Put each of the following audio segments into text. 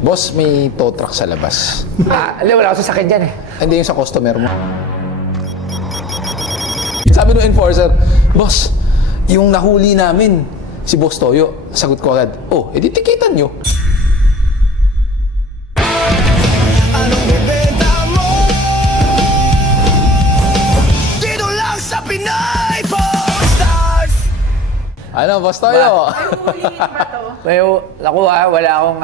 Boss, may tow truck sa labas. Wala ako sa sakit dyan eh. Hindi yung sa customer mo. Sabi ng enforcer, boss, yung nahuli namin, si Boss Toyo. Sagot ko agad, oh, edi tikitan nyo. Anong ibenta mo? Dito lang sa Pinay Stars. Ano, Boss Toyo? Wala akong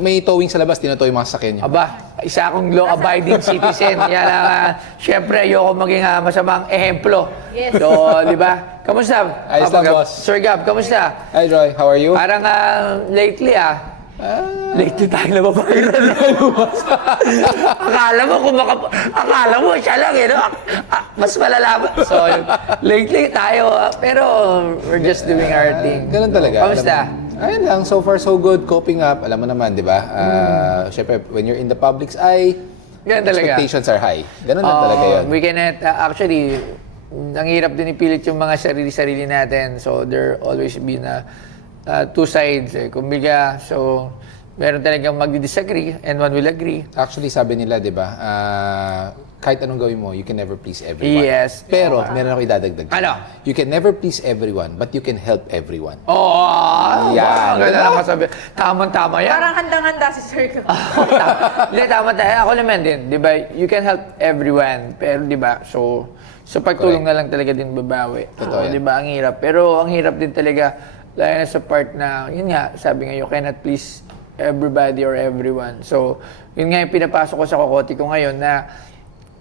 May towing sa labas, tinutow yung mga sasakyan nyo. Aba, isa akong law-abiding citizen. Yan ang, syempre, ayoko maging masamang ehemplo. Yes. So, di ba? Kamusta? Ayos lang, boss. Sir Gab, kamusta? Hi, Roy. How are you? Parang lately lately tayo nababayaran. akala mo siya lang eh, no? Mas malalaman. So, lately tayo, pero we're just doing our thing. Ganun talaga. Kamusta? Ayun lang, so far so good, coping up. Alam mo naman, di ba? Syempre, when you're in the public's eye, Ganun talaga. expectations are high. Ganun lang talaga yun. We cannot, actually, ang hirap din ipilit yung mga sarili-sarili natin. So, there always been two sides. Kumbaga, so, meron talagang magdi-disagree and one will agree. Actually, sabi nila, di ba, kahit anong gawin mo, you can never please everyone. Yes. Pero, meron ako idadagdag. Ano? You can never please everyone, but you can help everyone. Yan. Yan. Ganda naman sabi. Tama-tama yan. Parang handang-handa si Sir Gab. Hindi, tama tayo. Ako naman din, di ba? You can help everyone. Pero, di ba? So pagtulong na lang talaga din babawi. Totoo yan. Di ba? Ang hirap. Pero, ang hirap din talaga, lalo na sa part na, yun nga, sabi nga, you cannot please everybody or everyone. So, yun nga yung pinapasok ko sa kokote ko ngayon na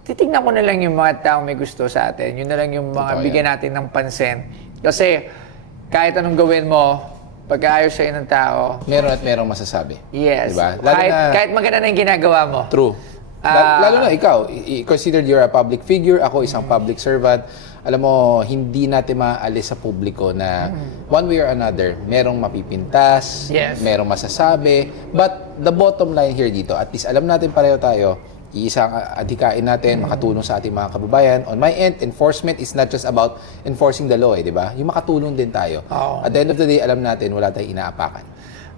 titignan ko na lang yung mga taong may gusto sa atin. Yun na lang yung mga Totoo bigyan natin ng pansin. Kasi, kahit anong gawin mo, pagkaayos sa'yo ng tao, Meron at merong masasabi. yes. Diba? Lalo Kahit maganda na yung ginagawa mo. True. Lalo na ikaw, considered you're a public figure, ako isang public servant. Alam mo, hindi natin maalis sa publiko na one way or another, merong mapipintas, Yes. merong masasabi. But the bottom line here dito, at least alam natin pareho tayo, iisang adhikain natin, makatulong sa ating mga kababayan. On my end, enforcement is not just about enforcing the law, di ba? Yung makatulong din tayo. Oo. At the end of the day, alam natin, wala tayong inaapakan.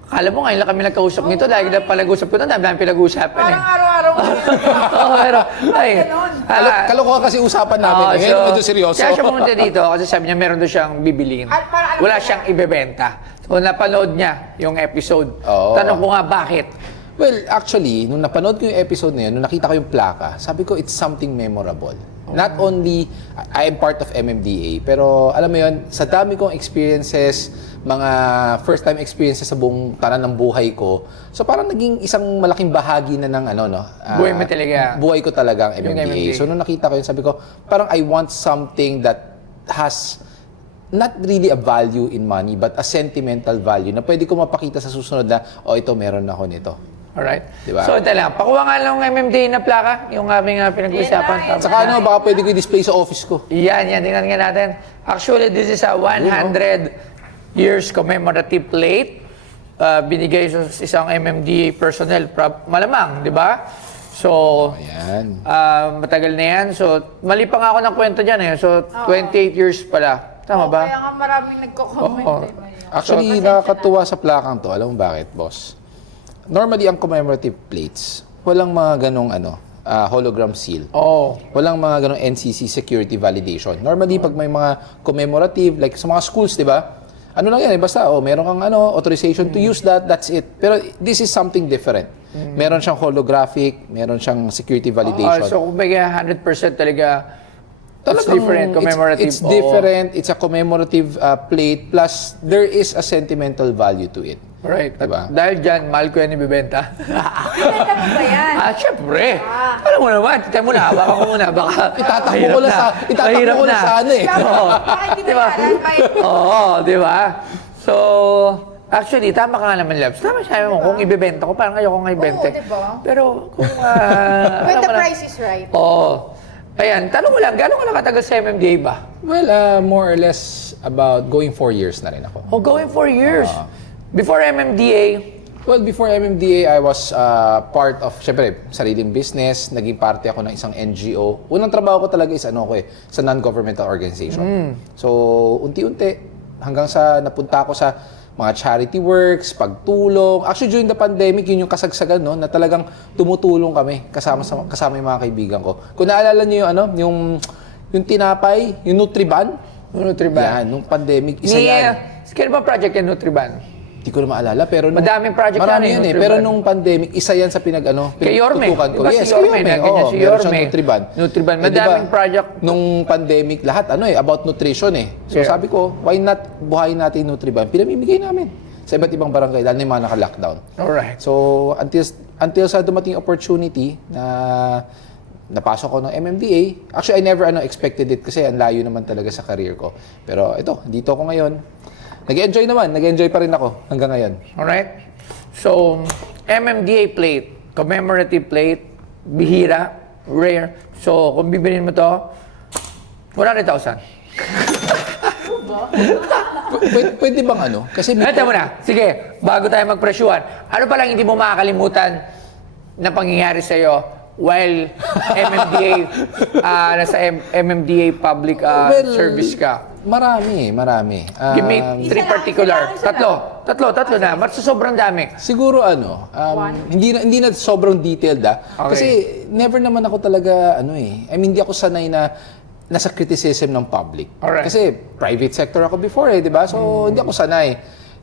Akala mo ngayon lang kami nagkausap nito dahil na palag-usap ko na, dami pinag-uusapan eh. Parang araw-araw mo Pero, ay, Ganon. Kalokohan kasi usapan namin. Ngayon, medyo seryoso. Kaya siya pumunta dito kasi sabi niya meron doon siyang bibiliin. At para ano Wala ba siyang ibebenta. So, napanood niya yung episode. Oo. Tanong ko nga, bakit? Well, actually, nung napanood ko yung episode na yun, nung nakita ko yung plaka, sabi ko, it's something memorable. Not only, I am part of MMDA, pero alam mo yun, sa dami kong experiences, mga first-time experiences sa buong tanan ng buhay ko, so parang naging isang malaking bahagi na ng Buhay mo talaga. Buhay ko talaga ang Yung MMDA. MMDA. So nung nakita ko yun, sabi ko, parang I want something that has not really a value in money, but a sentimental value na pwede ko mapakita sa susunod na, oh, ito, meron ako nito. Alright. Diba? So, ito lang. Pakuha nga lang ng MMDA na plaka, yung aming pinag-uusapan. Saka baka pwede ko i-display sa office ko. Yan, tingnan nga natin. Actually, this is a 100 years commemorative plate. Binigay sa isang MMDA personnel. Malamang, di ba? So, Ayan. matagal na yan. So, mali pa nga ako ng kwento dyan eh. So, 28 years pala. Tama ba? Kaya nga maraming nagko-comment. Oo. Actually, nakakatuwa sa plakang to. Alam mo bakit, boss? Normally, ang commemorative plates, walang mga ganong hologram seal. Oo. Walang mga ganong NCC security validation. Normally, pag may mga commemorative, like sa mga schools, di ba? Ano lang yan, basta, meron kang authorization to use that, that's it. Pero this is something different. Meron siyang holographic, meron siyang security validation. So, kumbaga 100% talaga it's different, commemorative. It's different, it's a commemorative plate, plus there is a sentimental value to it. Right. Diba? Dahil dyan, mahal ko yan ibibenta. Pinenta mo ba yan? Syempre. Alam mo naman, titay mo na, hawakan ko muna, baka Itatakbo mahirap ko na sana eh. Oo. Bakit di Diba? ba yan? Oo, di ba? So, actually, tama ka nga naman, Labs. Tama sabi mo, kung ibibenta ko, parang ayoko nga ibenta. Oo, diba? Pero kung... When alam the mo na- price is right. Oo. Ayan, tanong ko lang, gano'n ka nakatagal sa MMDA ba? Well, more or less about going 4 years na rin ako. Oh, going 4 years. Before MMDA, Well, before MMDA, I was part of, syempre, sariling business. Naging parte ako ng isang NGO. Unang trabaho ko talaga is sa non-governmental organization. So, unti-unti, hanggang sa napunta ako sa mga charity works, pagtulong. Actually, during the pandemic, yun yung kasagsagan, no, na talagang tumutulong kami kasama yung mga kaibigan ko. Kung naalala niyo yung yung tinapay, yung Nutriban. Nutriban. Yan, nung pandemic, isa yan. Kailan ba project yung Nutriban? Hindi ko na maalala, pero Madaming project marami yan yan eh. Nutriban. Pero nung pandemic, isa yan sa Kay Yorme. pinagtutukan ko. Diba Yes, si Yorme, kay ganyan Oo, si meron Yorme. siyang Nutriban. Nutriban. Eh, Madaming diba, project. Nung pandemic, lahat about nutrition eh. So Yeah. sabi ko, why not buhayin natin yung Nutriban? Pinamimigay namin sa iba't ibang barangay, lalo na yung mga naka-lockdown. Alright. So, until sa dumating opportunity na napasok ko ng MMDA, actually, I never expected it kasi ang layo naman talaga sa career ko. Pero ito, dito ako ngayon. Nag-enjoy pa rin ako hanggang ngayon. Alright? So, MMDA plate, commemorative plate, bihira, rare. So, kung bibilin mo to, 100,000. Pwede bang Kasi Ito mo na. Sige, bago tayo magpresyuhan. Ano pa lang hindi mo makakalimutan na pangyayari sa'yo while nasa MMDA public service ka? Marami. Give me Isa three lang, particular. isa lang. Tatlo na. Mas sobrang dami. Siguro hindi na sobrang detailed Okay. Kasi never naman ako talaga I mean, hindi ako sanay na nasa criticism ng public. Alright. Kasi private sector ako before di ba? So hindi ako sanay.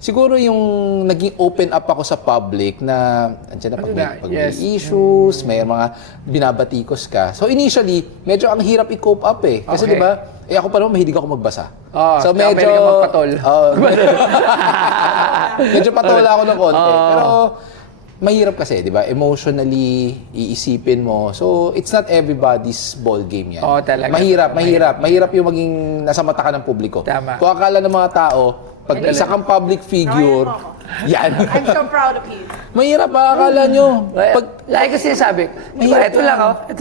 Siguro yung naging open up ako sa public na andyan na pag may Yes. issues, may mga binabatikos ka. So initially, medyo ang hirap i-cope up Kasi Okay. di ba? Ako pa naman mahilig ako magbasa. So medyo ka magpatol. Medyo patola ako ng konti. Pero mahirap kasi, di ba? Emotionally, iisipin mo. So, it's not everybody's ball game yan. Talaga. Mahirap yung maging nasa mata ka ng publiko. Tama. Kung akala ng mga tao, pag isa kang public figure, yan. I'm so proud of you. Mahirap, akala nyo. Lagi ko sinasabi, di ba, ito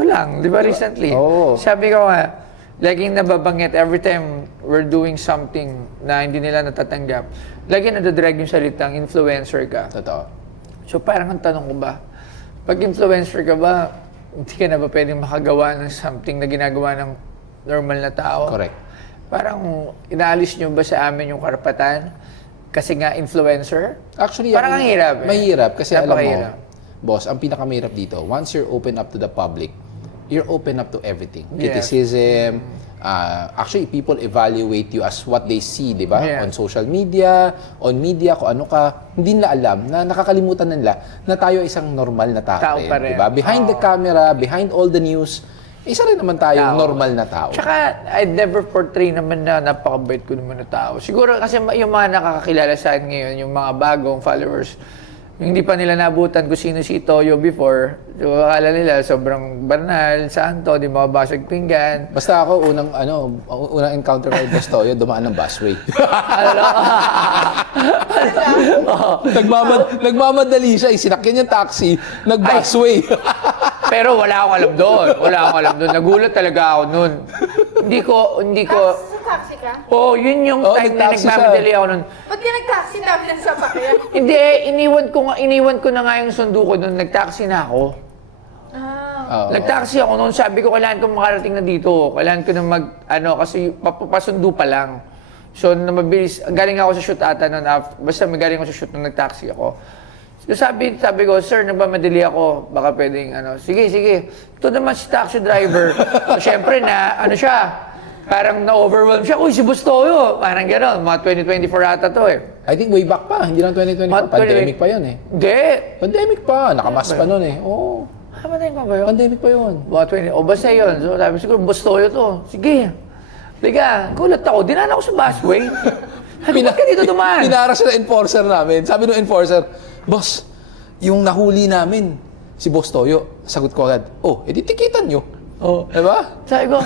lang, di ba, recently. Oo. Sabi ko nga, laging nababanggit every time we're doing something na hindi nila natatanggap, laging nadadrag yung salitang influencer ka. Totoo. So parang ang tanong ko ba, pag influencer ka ba, hindi ka na ba pwedeng makagawa ng something na ginagawa ng normal na tao? Correct. Parang inaalis nyo ba sa amin yung karapatan? Kasi nga influencer? Actually, Parang ang hirap Mahirap kasi alam mo, Napakahirap. boss, ang pinakamahirap dito, once you're open up to the public, you're open up to everything. Yes. Criticism, actually, people evaluate you as what they see, di ba? Yeah. On social media, kung ano ka, hindi nila alam, na nakakalimutan na nila na tayo isang normal na tao, Tao pa rin. di ba? Behind the camera, behind all the news, isa rin naman tayong normal na tao. Tsaka, I'd never portray naman na napakabait ko naman na tao. Siguro kasi yung mga nakakakilala sa akin ngayon, yung mga bagong followers, yung hindi pa nila nabutan kung sino si Toyo before, so akala nila sobrang banal, santo, di mababasag pinggan. Basta ako, unang encounter ko yung Boss Toyo, dumaan ng busway. Nagmamadali siya, sinakyan yung taxi, nag-busway. Pero wala akong alam doon. Nagulat talaga ako noon. Hindi ko... Sa taxi ka? Oh, yun yung time na nag-taxi siya. nagmamadali ako noon. Ba't ka nag-taxi dami ng sasakyan? Hindi, iniwan ko na nga yung sundo ko doon. Nag-taxi na ako. Oo. Nag-taxi ako noon. Sabi ko, kailangan ko makarating na dito. Kailangan ko na kasi papasundo pa lang. So, na mabilis. Galing ako sa shoot ata noon. Basta galing ako sa shoot nung nag-taxi ako. So, sabi ko, sir, nagmamadali ako. Baka pwedeng, sige. Ito naman si taxi driver. So, syempre siya. Parang na-overwhelm siya. Uy, si Bustoyo. Parang gano'n. Mga 2024 ata to I think way back pa, hindi lang 2024. Pandemic pa yun Hindi. Pandemic pa, nakamas pa nun Oo. Kapatay ko ba yun? Pandemic pa yun. Mga 20. O basta yun. So sabi siguro, Bustoyo to. Sige. Liga, gulat ako. Dinala ako sa busway. Sabi, ba't ka dito dumaan? Pinara siya ng enforcer namin. Sabi ng enforcer, boss, yung nahuli namin, si Boss Toyo, sagot ko agad, edi tikitan nyo. Diba? Sabi ko,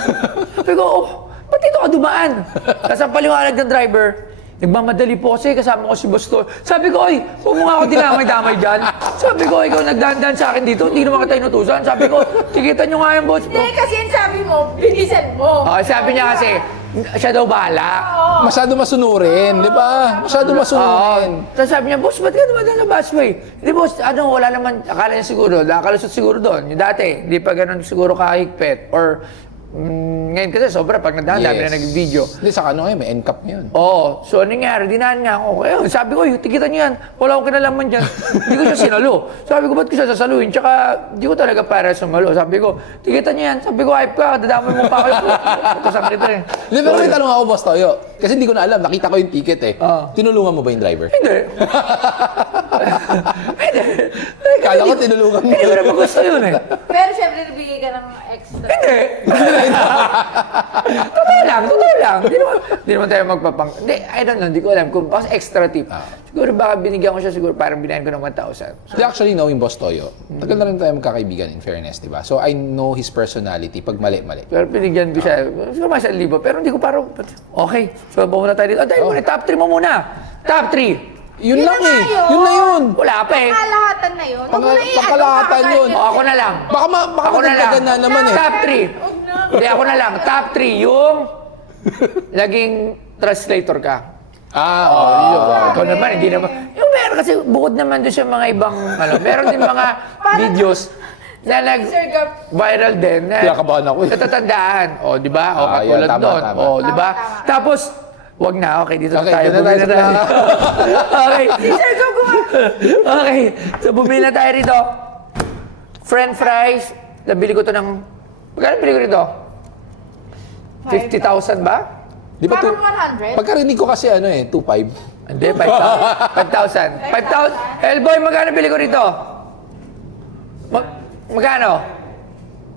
ba't dito ka dumaan? Tapos ang paliwanag ng driver, nagmamadali po kasi kasama ko si Bustoy. Sabi ko, huwag mo nga ako dinamay-damay dyan. Sabi ko, ikaw nagdahan-dahan sa akin dito, hindi naman kita inutusan. Sabi ko, tikitan nyo nga yung boss mo. Hindi, kasi yung sabi mo, bilisan mo. Sabi niya kasi, siya daw bahala. Masyado masunurin, di ba? Masyado masunurin. Tapos sabi niya, boss, ba't ka naman na busway? Hindi, boss, wala naman, akala niya siguro, nakalusot siguro doon. Yung dati, hindi pa ganun siguro kahigpit. Or Ngayon kasi sobra, pag nagdaan, dami na nag-video. Hindi, saka ano ngayon, may NCAP ngayon. Oo. So, ano nangyari? Dinaan nga ako. Kaya, sabi ko, tikitan niyo yan. Wala akong kinalaman dyan. Hindi ko siya sinalo. Sabi ko, ba't ko siya sasaluhin? Tsaka, hindi ko talaga para sumalo. Sabi ko, tikitan niyo yan. Sabi ko, hype ka. Dadamay mo pa kayo. Ito sa kita eh. Hindi, pero may tanong ako, Boss Toyo. Kasi hindi ko na alam, nakita ko yung ticket eh. Tinulungan mo ba yung driver? Hindi. Hindi. Kala ko tinulungan mo. Hindi ko naman gusto yun eh. Pero syempre, nabigay ka ng extra. Hindi. Totoo lang. Hindi naman tayo magpapang... Hindi, I don't know, hindi ko alam. Kung baka extra tip. Siguro baka binigyan ko siya, siguro parang binayan ko ng 1,000. Hindi, actually, knowing Boss Toyo, tagal na rin tayo magkakaibigan in fairness, di ba? So, I know his personality pag mali-mali. Pero binigyan ko siya, siguro mas 1,000, pero hindi ko parang... Okay, so pumunta tayo dito. Dahil muna, top 3 mo muna. Top 3. Yun lang na eh. yun. Yun na yun. Wala pa eh. Pangkalahatan na yun. Huwag mo na i-ano Pangkalahatan ka yun. agad. O, ako na lang. Baka Ako na lang. madagdagan na naman eh. Top 3. Huwag na. Hindi, ako na lang. Top 3, yung naging translator ka. Ikaw naman, hindi naman. Yung meron kasi bukod naman doon sa mga ibang, meron din mga videos na Sir Gab, nag-viral din. Na Kinakabahan ako eh. natatandaan. O, di ba? O, Ah, katulad yan, tama, doon. tama. O, di ba? Tama, tama. Tapos, wag na. Okay, dito Okay, na tayo. dito na tayo Bumili sa na tayo. Okay. Sir Gab, Okay. So, bumili na tayo rito. French fries. Nabili ko to ng... Magkano bili ko rito? 50,000 ba? Di ba parang 100. Pagkarinig ko kasi ano eh, 2.5. Hindi, 5,000. 5,000. Hellboy, magkano bili ko rito? Magkano?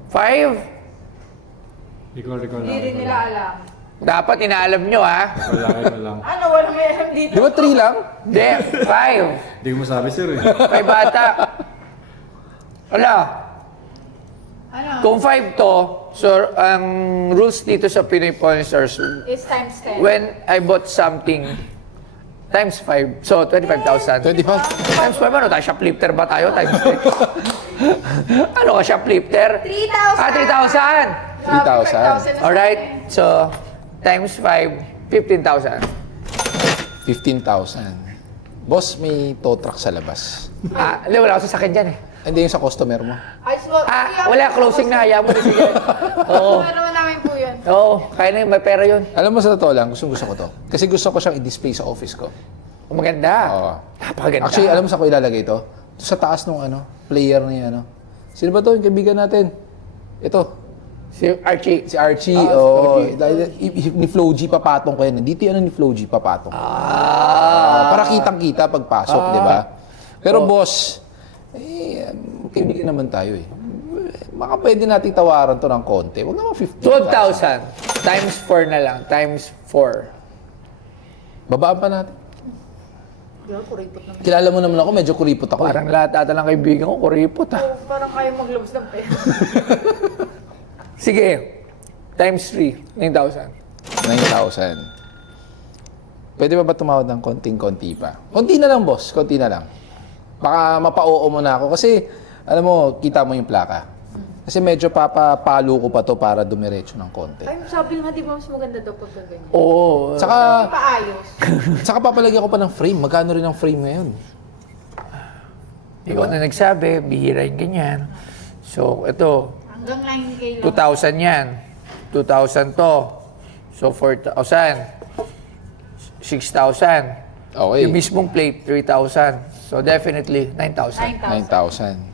5? Ikaw Hindi lang. rin nila alam. Dapat inaalam nyo, ha? Ikaw lang. Ano, walang may alam dito. Di ba 3 lang? Hindi, 5. Hindi ko masabi, sir eh. 5 bata. Wala. Ano? Kung 5 to, so ang rules dito sa Pinoy Porn Stars, It's times 10. when I bought something, times 5, so 25,000. 25. Times 5, ano tayo? Shoplifter ba tayo? Times 5. Ano ka, shoplifter? 3,000. 3,000. 3,000. Alright, so times 5, 15,000. 15,000. Boss, may tow truck sa labas. Hindi, wala ako sa sakit dyan eh. Hindi yung sa customer mo. Ayos mo. Wala, closing na, hayaan mo na sige. Oo. Meron naman namin po yun. Oo, kaya na yun, may pera yun. Alam mo sa totoo lang, gusto ko to. Kasi gusto ko siyang i-display sa office ko. Maganda. Oo. Napakaganda. Actually, alam mo sa ko ilalagay ito? Sa taas nung player niya, Sino ba to? Yung kaibigan natin. Ito. Si Archie. Si Archie. Ni Flo G papatong ko yan. Dito yan ni Flo G papatong. Para kitang-kita pagpasok, di ba? Pero boss, kaibigan naman tayo eh. Baka pwede nating tawaran to ng konti. Huwag naman 12,000. 15,000. Times 4 na lang. Times 4. Babaan pa natin. Yo, kuripot naman. Kilala mo naman ako, medyo kuripot ako. Parang lahat ata ng kaibigan ko, kuripot ah. Parang kayo maglabas ng pera. Sige. Times 3. 9,000. 9,000. Pwede ba tumawad ng konting-konti pa? Konti na lang, boss. Konti na lang. Baka mapa-oo mo na ako. Kasi, alam mo, kita mo yung plaka. Kasi medyo papapalo ko pa to para dumiretso ng konti. Ay, sabi nga, di ba mas maganda daw pagka ganyan? Oo. Saka, Paayos. saka papalagyan ko pa ng frame. Magkano rin ang frame ngayon? Ikaw na nagsabi, bihira yung ganyan. So, ito, Hanggang 9K lang. 2,000 yan. 2,000 to. So, 4,000. 6,000. Okay. Yung mismong plate, 3,000. So, definitely, 9,000. 9,000. 9,000.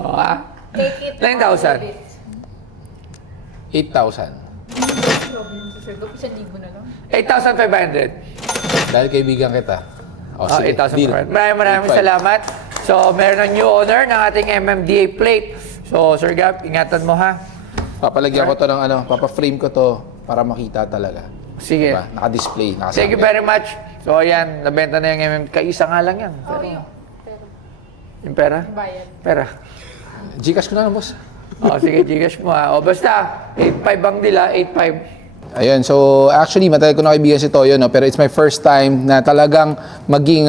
Oo, ha? Take it. 9,000. 8,000. Grabe yung sa Sir Gab, 1,000 na lang. 8,500. Dahil kaibigan kita. O, sige, deal. 8,500. Maraming 8,500. salamat. So, meron ng new owner ng ating MMDA plate. So, Sir Gab, ingatan mo ha. Papalagyan ko to ng papa-frame ko to para makita talaga. Sige. Diba? Naka-display, nakasabi. Thank you very much. So, ayan, nabenta na yung MMDA. Kaisa nga lang yan. Oh, Pero, Pero, yung pera? bayad. Pera. Gcash ko na lang, boss. O, sige, Gcash mo ha. O, basta, 8,500 ang dila, 8,500. Ayun, so actually matagal ko na kaibigan si Toyo, no? Pero it's my first time na talagang maging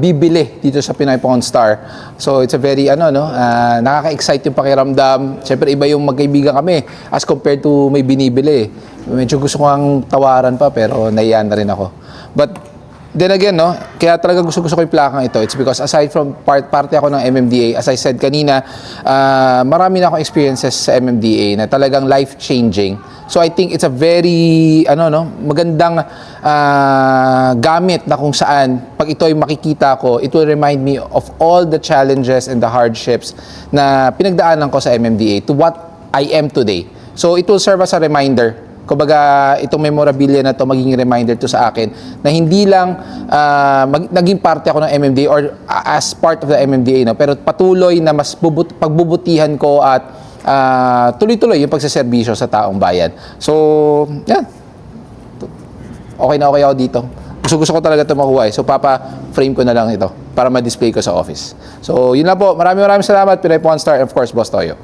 bibili dito sa Pinoy Pawn Star. So it's a very nakaka-excite yung pakiramdam. Siyempre iba yung magkaibigan kami as compared to may binibili. Medyo gusto ko ang tawaran pa pero nahiyan na rin ako. But then again, no, kaya talaga gusto ko yung plakang ito. It's because aside from parte ako ng MMDA, as I said kanina, marami na akong experiences sa MMDA na talagang life-changing. So I think it's a very, magandang gamit na kung saan, pag ito ay makikita ko, it will remind me of all the challenges and the hardships na pinagdaanan ko sa MMDA to what I am today. So it will serve as a reminder. Kumbaga, itong memorabilia na to magiging reminder to sa akin na hindi lang naging parte ako ng MMDA or as part of the MMDA, no, pero patuloy na mas pagbubutihan ko at tuloy-tuloy yung pagsaserbisyo sa taong bayan. So, yan. Okay na okay ako dito. Gusto ko talaga ito makuha. So, frame ko na lang ito para ma-display ko sa office. So, yun lang po. Maraming salamat. Pinoy Pawn Star and of course, Boss Toyo.